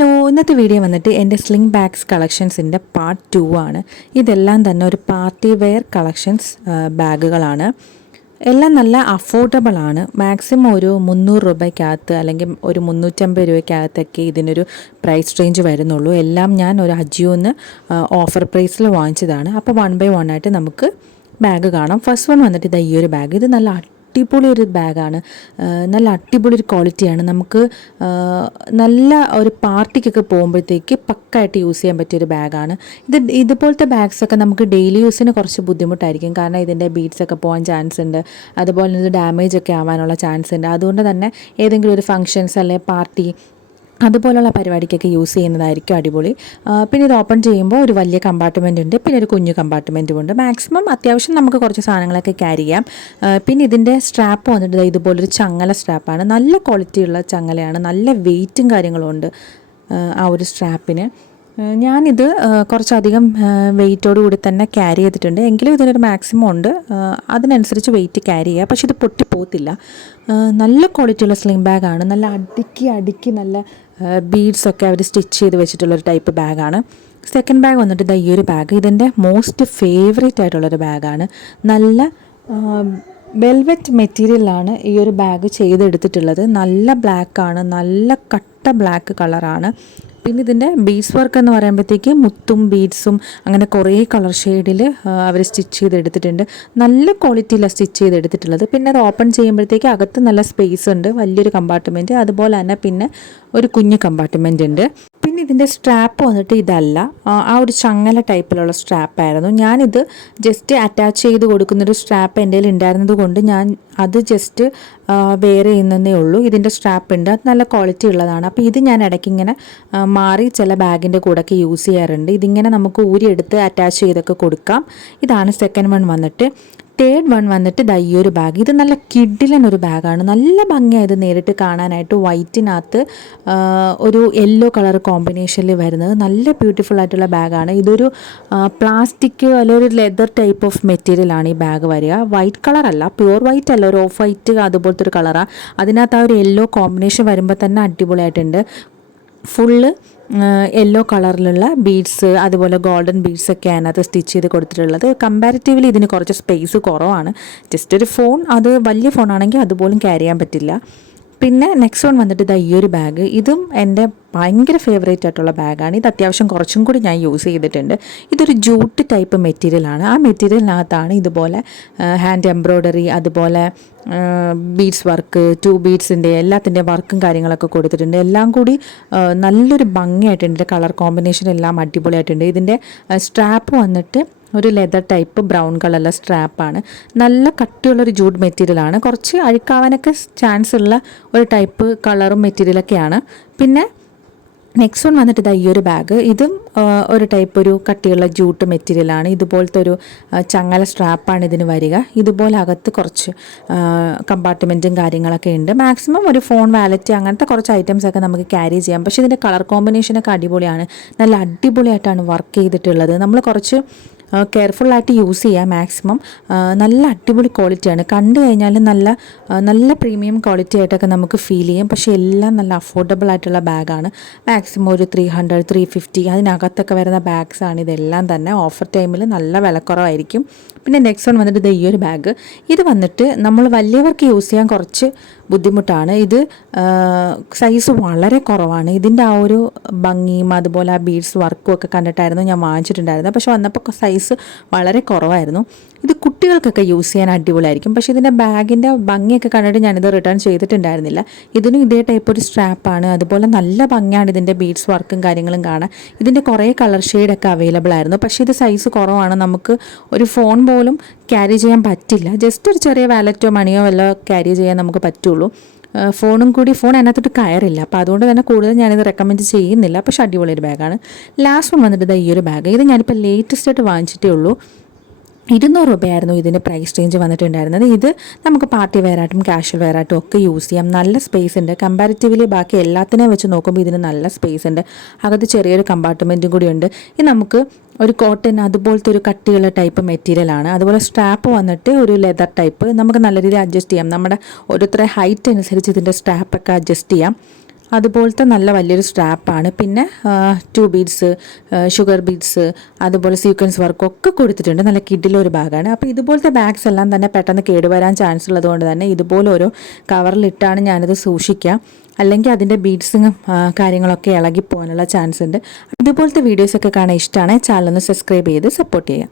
Hello, ഇന്നത്തെ video വന്നിട്ട് എൻ്റെ സ്ലിംഗ് ബാഗ്സ് കളക്ഷൻസിൻ്റെ പാർട്ട് 2 ആണ്. ഇതെല്ലാം തന്നെ ഒരു പാർട്ടി വെയർ കളക്ഷൻസ് ബാഗുകളാണ്. എല്ലാം നല്ല അഫോർഡബിൾ ആണ്. മാക്സിമം ഒരു 300 രൂപയ്ക്കകത്ത് അല്ലെങ്കിൽ ഒരു 350 രൂപയ്ക്കകത്തൊക്കെ ഇതിനൊരു പ്രൈസ് റേഞ്ച് വരുന്നുള്ളൂ. എല്ലാം ഞാൻ ഒരു അജിയോന്ന് ഓഫർ പ്രൈസിൽ വാങ്ങിച്ചതാണ്. അപ്പോൾ 1 by 1 ആയിട്ട് നമുക്ക് ബാഗ് കാണാം. ഫസ്റ്റ് വൺ വന്നിട്ട് ഇതാ ഈ ഒരു ബാഗ്. ഇത് നല്ല അടിപൊളി ഒരു ബാഗാണ്. നല്ല അടിപൊളി ഒരു ക്വാളിറ്റിയാണ്. നമുക്ക് നല്ല ഒരു പാർട്ടിക്കൊക്കെ പോകുമ്പോഴത്തേക്ക് പക്കായിട്ട് യൂസ് ചെയ്യാൻ പറ്റിയൊരു ബാഗാണ്. ഇതുപോലത്തെ ബാഗ്സൊക്കെ നമുക്ക് ഡെയിലി യൂസിന് കുറച്ച് ബുദ്ധിമുട്ടായിരിക്കും. കാരണം ഇതിൻ്റെ ബീഡ്സൊക്കെ പോകാൻ ചാൻസ് ഉണ്ട്. അതുപോലെ ഇത് ഡാമേജ് ഒക്കെ ആവാനുള്ള ചാൻസ് ഉണ്ട്. അതുകൊണ്ട് തന്നെ ഏതെങ്കിലും ഒരു ഫങ്ഷൻസ് അല്ലെങ്കിൽ പാർട്ടി അതുപോലുള്ള പരിപാടിക്കൊക്കെ യൂസ് ചെയ്യുന്നതായിരിക്കും അടിപൊളി. പിന്നെ ഇത് ഓപ്പൺ ചെയ്യുമ്പോൾ ഒരു വലിയ കമ്പാർട്ട്മെൻ്റ് ഉണ്ട്, പിന്നെ ഒരു കുഞ്ഞു കമ്പാർട്ട്മെൻറ്റും ഉണ്ട്. മാക്സിമം അത്യാവശ്യം നമുക്ക് കുറച്ച് സാധനങ്ങളൊക്കെ ക്യാരി ചെയ്യാം. പിന്നെ ഇതിൻ്റെ സ്ട്രാപ്പ് വന്നിട്ട് ഇതുപോലൊരു ചങ്ങല സ്ട്രാപ്പാണ്. നല്ല ക്വാളിറ്റിയുള്ള ചങ്ങലയാണ്. നല്ല വെയിറ്റും കാര്യങ്ങളും ഉണ്ട് ആ ഒരു സ്ട്രാപ്പിന്. ഞാനിത് കുറച്ചധികം വെയിറ്റോട് കൂടി തന്നെ ക്യാരി ചെയ്തിട്ടുണ്ട്. എങ്കിലും ഇതിനൊരു മാക്സിമം ഉണ്ട്, അതിനനുസരിച്ച് വെയിറ്റ് ക്യാരി ചെയ്യുക. പക്ഷെ ഇത് പൊട്ടിപ്പോത്തില്ല. നല്ല ക്വാളിറ്റിയുള്ള സ്ലിംഗ് ബാഗാണ്. നല്ല അടുക്കി നല്ല ബീഡ്സൊക്കെ അവർ സ്റ്റിച്ച് ചെയ്ത് വെച്ചിട്ടുള്ളൊരു ടൈപ്പ് ബാഗാണ്. സെക്കൻഡ് ബാഗ് വന്നിട്ട് ഈ ഒരു ബാഗ് ഇതെൻ്റെ മോസ്റ്റ് ഫേവറേറ്റ് ആയിട്ടുള്ളൊരു ബാഗാണ്. നല്ല വെൽവെറ്റ് മെറ്റീരിയലാണ് ഈ ഒരു ബാഗ് ചെയ്തെടുത്തിട്ടുള്ളത്. നല്ല ബ്ലാക്കാണ്, നല്ല കട്ട ബ്ലാക്ക് കളറാണ്. പിന്നെ ഇതിൻ്റെ ബീഡ്സ് വർക്ക് എന്ന് പറയുമ്പോഴത്തേക്ക് മുത്തും ബീഡ്സും അങ്ങനെ കുറേ കളർ ഷെയ്ഡിൽ അവർ സ്റ്റിച്ച് ചെയ്തെടുത്തിട്ടുണ്ട്. നല്ല ക്വാളിറ്റിയിലാണ് സ്റ്റിച്ച് ചെയ്തെടുത്തിട്ടുള്ളത്. പിന്നെ അത് ഓപ്പൺ ചെയ്യുമ്പോഴത്തേക്ക് അകത്ത് നല്ല സ്പേസ് ഉണ്ട്, വലിയൊരു കമ്പാർട്ട്മെൻറ്റ്. അതുപോലെ തന്നെ പിന്നെ ഒരു കുഞ്ഞു കമ്പാർട്ട്മെൻ്റ് ഉണ്ട്. പിന്നെ ഇതിൻ്റെ സ്ട്രാപ്പ് വന്നിട്ട് ഇതല്ല, ആ ഒരു ചങ്ങല ടൈപ്പിലുള്ള സ്ട്രാപ്പായിരുന്നു. ഞാനിത് ജസ്റ്റ് അറ്റാച്ച് ചെയ്ത് കൊടുക്കുന്നൊരു സ്ട്രാപ്പ് എൻ്റെ കയ്യിൽ ഉണ്ടായിരുന്നത് കൊണ്ട് ഞാൻ അത് ജസ്റ്റ് വേറെ ചെയ്യുന്നതേ ഉള്ളൂ. ഇതിൻ്റെ സ്ട്രാപ്പ് ഉണ്ട്, അത് നല്ല ക്വാളിറ്റി ഉള്ളതാണ്. അപ്പോൾ ഇത് ഞാൻ ഇടയ്ക്ക് ഇങ്ങനെ മാറി ചില ബാഗിൻ്റെ കൂടെയൊക്കെ യൂസ് ചെയ്യാറുണ്ട്. ഇതിങ്ങനെ നമുക്ക് ഊരിയെടുത്ത് അറ്റാച്ച് ചെയ്തൊക്കെ കൊടുക്കാം. ഇതാണ് സെക്കൻഡ് വൺ വന്നിട്ട്. തേർഡ് വൺ വന്നിട്ട് ഈ ഒരു ബാഗ്. ഇത് നല്ല കിഡിലൻ ഒരു ബാഗാണ്. നല്ല ഭംഗിയായത് നേരിട്ട് കാണാനായിട്ട്. വൈറ്റിനകത്ത് ഒരു യെല്ലോ കളർ കോമ്പിനേഷനിൽ വരുന്നത് നല്ല ബ്യൂട്ടിഫുൾ ആയിട്ടുള്ള ബാഗാണ്. ഇതൊരു പ്ലാസ്റ്റിക് അല്ലെങ്കിൽ ഒരു ലെതർ ടൈപ്പ് ഓഫ് മെറ്റീരിയലാണ് ഈ ബാഗ് വരിക. വൈറ്റ് കളറല്ല, പ്യുവർ വൈറ്റ് അല്ല, ഒരു ഓഫ് വൈറ്റ് അതുപോലത്തെ ഒരു കളറാണ്. അതിനകത്ത് ആ ഒരു യെല്ലോ കോമ്പിനേഷൻ വരുമ്പോൾ തന്നെ അടിപൊളിയായിട്ടുണ്ട്. ഫുള്ള് യെല്ലോ കളറിലുള്ള ബീഡ്സ് അതുപോലെ ഗോൾഡൻ ബീഡ്സൊക്കെ അതിനകത്ത് സ്റ്റിച്ച് ചെയ്ത് കൊടുത്തിട്ടുള്ളത്. കമ്പാരിറ്റീവ്ലി ഇതിന് കുറച്ച് സ്പേസ് കുറവാണ്. ജസ്റ്റ് ഒരു ഫോൺ, അത് വലിയ ഫോണാണെങ്കിൽ അതുപോലും ക്യാരി ചെയ്യാൻ പറ്റില്ല. പിന്നെ നെക്സ്റ്റ് വൺ വന്നിട്ട് ഈ ഒരു ബാഗ്. ഇതും എൻ്റെ ഭയങ്കര ഫേവറേറ്റ് ആയിട്ടുള്ള ബാഗാണ്. ഇത് അത്യാവശ്യം കുറച്ചും കൂടി ഞാൻ യൂസ് ചെയ്തിട്ടുണ്ട്. ഇതൊരു ജൂട്ട് ടൈപ്പ് മെറ്റീരിയലാണ്. ആ മെറ്റീരിയലിനകത്താണ് ഇതുപോലെ ഹാൻഡ് എംബ്രോയ്ഡറി അതുപോലെ ബീഡ്സ് വർക്ക്, 2 ബീഡ്സിൻ്റെ എല്ലാത്തിൻ്റെ വർക്കും കാര്യങ്ങളൊക്കെ കൊടുത്തിട്ടുണ്ട്. എല്ലാം കൂടി നല്ലൊരു ഭംഗിയായിട്ടുണ്ട്. കളർ കോമ്പിനേഷൻ എല്ലാം അടിപൊളിയായിട്ടുണ്ട്. ഇതിൻ്റെ സ്ട്രാപ്പ് വന്നിട്ട് ഒരു ലെതർ ടൈപ്പ് ബ്രൗൺ കളറിലെ സ്ട്രാപ്പാണ്. നല്ല കട്ടിയുള്ളൊരു ജൂട്ട് മെറ്റീരിയലാണ്. കുറച്ച് അഴുക്കാവാനൊക്കെ ചാൻസ് ഉള്ള ഒരു ടൈപ്പ് കളറും മെറ്റീരിയലൊക്കെയാണ്. പിന്നെ നെക്സ്റ്റ് വൺ വന്നിട്ട് ഈ ഒരു ബാഗ്. ഇതും ഒരു ടൈപ്പ് ഒരു കട്ടിയുള്ള ജൂട്ട് മെറ്റീരിയലാണ്. ഇതുപോലത്തെ ഒരു ചങ്ങല സ്ട്രാപ്പാണ് ഇതിന് വരിക. ഇതുപോലെ അകത്ത് കുറച്ച് കമ്പാർട്ട്മെൻറ്റും കാര്യങ്ങളൊക്കെ ഉണ്ട്. മാക്സിമം ഒരു ഫോൺ, വാലറ്റ് അങ്ങനത്തെ കുറച്ച് ഐറ്റംസൊക്കെ നമുക്ക് ക്യാരി ചെയ്യാം. പക്ഷേ ഇതിൻ്റെ കളർ കോമ്പിനേഷനൊക്കെ അടിപൊളിയാണ്. നല്ല അടിപൊളിയായിട്ടാണ് വർക്ക് ചെയ്തിട്ടുള്ളത്. നമ്മൾ കുറച്ച് കെയർഫുള്ളായിട്ട് യൂസ് ചെയ്യുക മാക്സിമം. നല്ല അടിപൊളി ക്വാളിറ്റിയാണ്. കണ്ടു കഴിഞ്ഞാൽ നല്ല പ്രീമിയം ക്വാളിറ്റി ആയിട്ടൊക്കെ നമുക്ക് ഫീൽ ചെയ്യും. പക്ഷേ എല്ലാം നല്ല അഫോർഡബിൾ ആയിട്ടുള്ള ബാഗാണ്. മാക്സിമം ഒരു 300, 350 അതിനകത്തൊക്കെ വരുന്ന ബാഗ്സാണ് ഇതെല്ലാം തന്നെ. ഓഫർ ടൈമിൽ നല്ല വിലക്കുറവായിരിക്കും. പിന്നെ നെക്സ്റ്റ് വൺ വന്നിട്ട് ഈ ഒരു ബാഗ്. ഇത് വന്നിട്ട് നമ്മൾ വലിയവർക്ക് യൂസ് ചെയ്യാൻ കുറച്ച് ബുദ്ധിമുട്ടാണ്. ഇത് സൈസ് വളരെ കുറവാണ്. ഇതിൻ്റെ ആ ഒരു ഭംഗിയും അതുപോലെ ആ ബീഡ്സ് വർക്കും ഒക്കെ കണ്ടിട്ടായിരുന്നു ഞാൻ വാങ്ങിച്ചിട്ടുണ്ടായിരുന്നത്. പക്ഷെ വന്നപ്പോൾ സൈസ് വളരെ കുറവായിരുന്നു. ഇത് കുട്ടികൾക്കൊക്കെ യൂസ് ചെയ്യാൻ അടിപൊളിയായിരിക്കും. പക്ഷേ ഇതിൻ്റെ ബാഗിൻ്റെ ഭംഗിയൊക്കെ കണ്ടിട്ട് ഞാനിത് റിട്ടേൺ ചെയ്തിട്ടുണ്ടായിരുന്നില്ല. ഇതിനും ഇതേ ടൈപ്പ് ഒരു സ്ട്രാപ്പാണ്. അതുപോലെ നല്ല ഭംഗിയാണ് ഇതിൻ്റെ ബീഡ്സ് വർക്കും കാര്യങ്ങളും കാണാൻ. ഇതിൻ്റെ കുറേ കളർ ഷെയ്ഡൊക്കെ അവൈലബിൾ ആയിരുന്നു. പക്ഷേ ഇത് സൈസ് കുറവാണ്. നമുക്ക് ഒരു ഫോൺ പോലും ക്യാരി ചെയ്യാൻ പറ്റില്ല. ജസ്റ്റ് ഒരു ചെറിയ വാലറ്റോ മണിയോ വല്ലതും ക്യാരി ചെയ്യാൻ നമുക്ക് പറ്റുള്ളൂ. ഫോൺ അതിനകത്തോട്ട് കയറില്ല. അപ്പോൾ അതുകൊണ്ട് തന്നെ കൂടുതൽ ഞാനിത് റെക്കമെൻഡ് ചെയ്യുന്നില്ല. പക്ഷേ അടിപൊളി ഒരു ബാഗാണ്. ലാസ്റ്റ് വൺ വന്നിട്ട് ഈ ഒരു ബാഗ്. ഇത് ഞാനിപ്പോൾ ലേറ്റസ്റ്റ് ആയിട്ട് വാങ്ങിച്ചിട്ടേ ഉള്ളൂ. 200 രൂപയായിരുന്നു ഇതിൻ്റെ പ്രൈസ് റേഞ്ച് വന്നിട്ടുണ്ടായിരുന്നത്. ഇത് നമുക്ക് പാർട്ടി വെയറായിട്ടും കാഷ്വൽ വെയറായിട്ടും ഒക്കെ യൂസ് ചെയ്യാം. നല്ല സ്പേസ് ഉണ്ട്. കമ്പാരിറ്റീവ്ലി ബാക്കി എല്ലാത്തിനെയും വെച്ച് നോക്കുമ്പോൾ ഇതിന് നല്ല സ്പേസ് ഉണ്ട്. അകത്ത് ചെറിയൊരു കമ്പാർട്ട്മെൻറ്റും കൂടി ഉണ്ട്. ഇത് നമുക്ക് ഒരു കോട്ടൺ അതുപോലത്തെ ഒരു കട്ടിയുള്ള ടൈപ്പ് മെറ്റീരിയലാണ്. അതുപോലെ സ്ട്രാപ്പ് വന്നിട്ട് ഒരു ലെതർ ടൈപ്പ്. നമുക്ക് നല്ല രീതിയിൽ അഡ്ജസ്റ്റ് ചെയ്യാം. നമ്മുടെ ഓരോരുത്തരുടെ ഹൈറ്റ് അനുസരിച്ച് ഇതിൻ്റെ സ്ട്രാപ്പൊക്കെ അഡ്ജസ്റ്റ് ചെയ്യാം. അതുപോലത്തെ നല്ല വലിയൊരു സ്ട്രാപ്പാണ്. പിന്നെ 2 ബീഡ്സ്, ഷുഗർ ബീഡ്സ്, അതുപോലെ സീക്വൻസ് വർക്കൊക്കെ കൊടുത്തിട്ടുണ്ട്. നല്ല കിഡിലൊരു ബാഗാണ്. അപ്പോൾ ഇതുപോലത്തെ ബാഗ്സ് എല്ലാം തന്നെ പെട്ടെന്ന് കേടുവരാൻ ചാൻസ് ഉള്ളതുകൊണ്ട് തന്നെ ഇതുപോലെ ഓരോ കവറിലിട്ടാണ് ഞാനിത് സൂക്ഷിക്കുക. അല്ലെങ്കിൽ അതിൻ്റെ ബീഡ്സും കാര്യങ്ങളൊക്കെ ഇളകിപ്പോകാനുള്ള ചാൻസ് ഉണ്ട്. ഇതുപോലത്തെ വീഡിയോസൊക്കെ കാണാൻ ഇഷ്ടമാണ്. ചാനൽ ഒന്ന് സബ്സ്ക്രൈബ് ചെയ്ത് സപ്പോർട്ട് ചെയ്യാം.